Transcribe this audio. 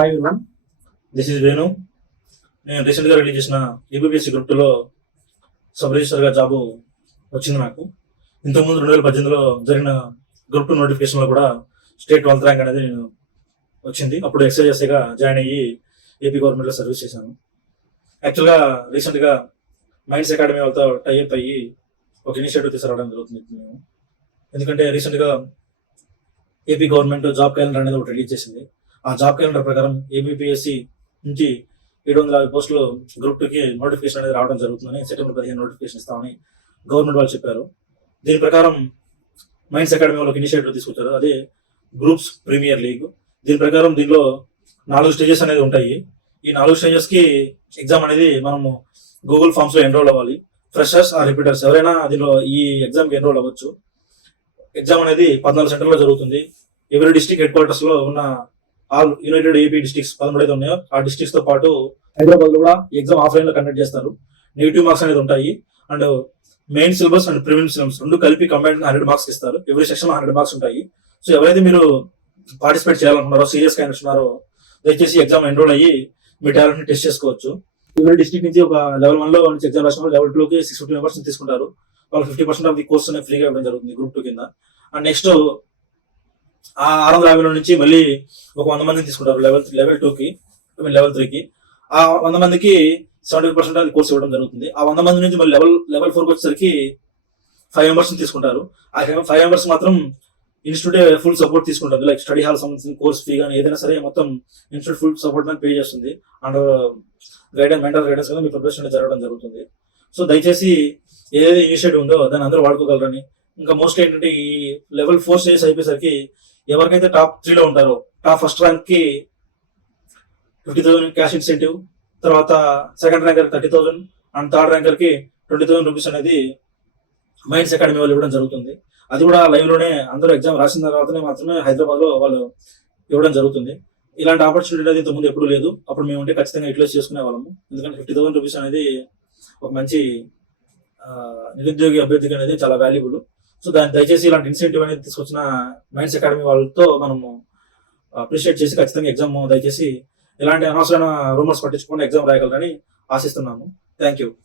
Hi everyone, this is Venu. నేను రీసెంట్గా release చేసిన ఏబిపిఎస్సి గ్రూప్ 2లో సబ్ రిజిస్టర్గా జాబు వచ్చింది నాకు. ఇంతకుముందు 2018లో జరిగిన గ్రూప్ 2 నోటిఫికేషన్లో కూడా స్టేట్ 12th ర్యాంక్ అనేది వచ్చింది. అప్పుడు ఎక్సైఎస్ఐగా జాయిన్ అయ్యి ఏపీ గవర్నమెంట్లో సర్వీస్ చేశాను. యాక్చువల్గా రీసెంట్గా మైండ్స్ అకాడమీ వాళ్ళతో టైఅప్ అయ్యి ఒక ఇనిషియేటివ్ తీసుకురావడం జరుగుతుంది మేము. ఎందుకంటే రీసెంట్గా ఏపీ గవర్నమెంట్ జాబ్ క్యాలెండర్ అనేది ఒకటి రిలీజ్ చేసింది. ఆ జాబ్ క్యాలెండర్ ప్రకారం ఏబిపిఎస్సి నుంచి 750 పోస్టులు గ్రూప్ 2కి నోటిఫికేషన్ అనేది రావడం జరుగుతుందని, సెప్టెంబర్ 15 నోటిఫికేషన్ ఇస్తామని గవర్నమెంట్ వాళ్ళు చెప్పారు. దీని ప్రకారం మైండ్స్ అకాడమీ వాళ్ళకి ఇనిషియేటివ్ తీసుకొచ్చారు. అదే గ్రూప్స్ ప్రీమియర్ లీగ్. దీని ప్రకారం దీనిలో 4 స్టేజెస్ అనేది ఉంటాయి. ఈ 4 స్టేజెస్కి ఎగ్జామ్ అనేది మనము గూగుల్ ఫామ్స్లో ఎన్రోల్ అవ్వాలి. ఫ్రెషర్స్ ఆర్ రిపీటర్స్ ఎవరైనా దీనిలో ఈ ఎగ్జామ్కి ఎన్రోల్ అవ్వచ్చు. ఎగ్జామ్ అనేది 14 సెంటర్లో జరుగుతుంది. ఎవరి డిస్ట్రిక్ట్ హెడ్ క్వార్టర్స్లో ఉన్న ఆల్ యునైటెడ్ ఏపీ డిస్ట్రిక్ట్స్ 13 అయితే ఉన్నాయో ఆ డిస్ట్రిక్ట్స్ తో పాటు హైదరాబాద్ లో కూడా ఎగ్జామ్ ఆఫ్లైన్ లో కండక్ట్ చేస్తారు. నెగిటివ్ మార్క్స్ అనేది ఉంటాయి. And main syllabus and prelims syllabus రెండు కలిపి కంబైన్ 100 మార్క్స్ ఇస్తారు. ఎవరి సెక్షన్ 100 మార్క్స్ ఉంటాయి. సో ఎవరైతే మీరు పార్టిసిపేట్ చేయాలనుకున్నారో, సీరియస్ గా ఉన్నారో, దయచేసి ఎగ్జామ్ ఎన్రోల్ అయ్యి మీ టాలెంట్ ని టెస్ట్ చేసుకోవచ్చు. ఎవరి డిస్ట్రిక్ట్ నుంచి ఒక లెవెల్ 1 లో నుంచి ఎగ్జామ్ రాసిన లెవెల్ 2 కి 650 మెంబర్స్ తీసుకుంటారు. వాళ్ళు 50% ఆఫ్ ది కోర్స్ అనేది ఫ్రీగా ఇవ్వడం జరుగుతుంది గ్రూప్ 2 కింద. అండ్ నెక్స్ట్ ఆ 650 నుంచి మళ్ళీ ఒక 100 మందిని తీసుకుంటారు లెవెల్ 2కి, లెవెల్ 3కి. ఆ 100 మందికి 70% అది కోర్స్ ఇవ్వడం జరుగుతుంది. ఆ 100 మంది నుంచి మళ్ళీ లెవెల్ 4కి వచ్చేసరికి 5 మెంబర్స్ తీసుకుంటారు. ఆ 5 మెంబర్స్ మాత్రం ఇన్స్టిట్యూట్ ఫుల్ సపోర్ట్ తీసుకుంటుంది. లైక్ స్టడీ హాల్ సంబంధించిన కోర్స్ ఫీ కానీ ఏదైనా సరే మొత్తం ఇన్స్టిట్యూట్ ఫుల్ సపోర్ట్ మీద పే చేస్తుంది. అండ్ మెంటల్ గైడెన్స్ కూడా మీ ప్రిపరేషన్ జరగడం జరుగుతుంది. సో దయచేసి ఏదైతే ఇనిషియేటివ్ ఉందో దాన్ని అందరూ వాడుకోగలరని. ఇంకా మోస్ట్లీ ఏంటంటే ఈ లెవెల్ 4 స్టేజ్ అయిపోయేసరికి ఎవరికైతే టాప్ 3లో ఉంటారో, టాప్ ఫస్ట్ ర్యాంక్ కి 50,000 క్యాష్ ఇన్సెంటివ్, తర్వాత second ranker 30,000 and third ranker కి 20,000 రూపీస్ అనేది మైండ్స్ అకాడమీ వాళ్ళు ఇవ్వడం జరుగుతుంది. అది కూడా లైవ్ లోనే అందరూ ఎగ్జామ్ రాసిన తర్వాతనే మాత్రమే హైదరాబాద్ లో వాళ్ళు ఇవ్వడం జరుగుతుంది. ఇలాంటి ఆపర్చునిటీ అనేది ఇంతకుముందు ఎప్పుడూ లేదు. అప్పుడు మేము ఉంటే ఖచ్చితంగా యూటిలైజ్ చేసుకునే వాళ్ళము. ఎందుకంటే 50,000 రూపీస్ అనేది ఒక మంచి నిరుద్యోగి అభ్యర్థికి అనేది చాలా వాల్యుబుల్. సో దాన్ని దయచేసి ఇలాంటి ఇన్సెంటివ్ అనేది తీసుకొచ్చిన మైండ్స్ అకాడమీ వాళ్ళతో మనము అప్రిషియేట్ చేసి ఖచ్చితంగా ఎగ్జామ్ దయచేసి ఇలాంటి అనవసరమైన రూమర్స్ పట్టించుకొని ఎగ్జామ్ రాయగలరని ఆశిస్తున్నాము. Thank you.